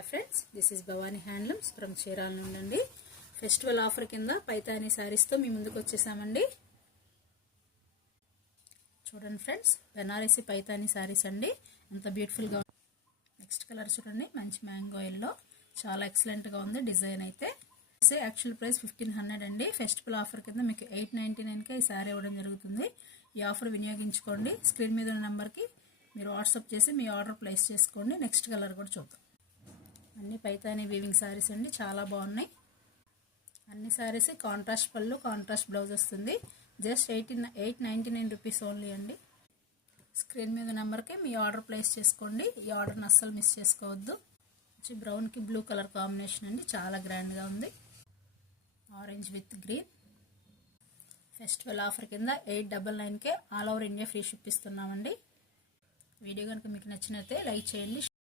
Hi friends, this is Bhavani handlooms from Chirala నుండి festival offer కింద పైతానీ శారీస్తో మీ ముందుకు వచ్చేసామండి. చూడండి ఫ్రెండ్స్, బెనారసీ పైతానీ శారీస్ అండి. ఎంత బ్యూటిఫుల్గా. నెక్స్ట్ కలర్ చూడండి, మంచి మ్యాంగో ఎల్లో, చాలా ఎక్సలెంట్గా ఉంది. డిజైన్ అయితే యాక్చువల్ ప్రైస్ 1500 అండి. ఫెస్టివల్ ఆఫర్ కింద మీకు 899కే ఈ శారీ ఇవ్వడం జరుగుతుంది. ఈ ఆఫర్ వినియోగించుకోండి. స్క్రీన్ మీద ఉన్న నెంబర్కి మీరు వాట్సాప్ చేసి మీ ఆర్డర్ ప్లేస్ చేసుకోండి. నెక్స్ట్ కలర్ కూడా చూద్దాం. అన్ని పైతానీ వీవింగ్ శారీస్ అండి, చాలా బాగున్నాయి. అన్ని శారీస్ కాంట్రాస్ట్ పళ్ళు, కాంట్రాస్ట్ బ్లౌజ్ వస్తుంది. జస్ట్ 899 రూపీస్ ఓన్లీ అండి. స్క్రీన్ మీద నెంబర్కి మీ ఆర్డర్ ప్లేస్ చేసుకోండి. ఈ ఆర్డర్ని అస్సలు మిస్ చేసుకోవద్దు. బ్రౌన్కి బ్లూ కలర్ కాంబినేషన్ అండి, చాలా గ్రాండ్గా ఉంది. Orange with green. Festival offer కింద 899కే all over India free ship ఇస్తున్నామండి. వీడియో కనుక మీకు నచ్చినట్లయితే లైక్ చేయండి.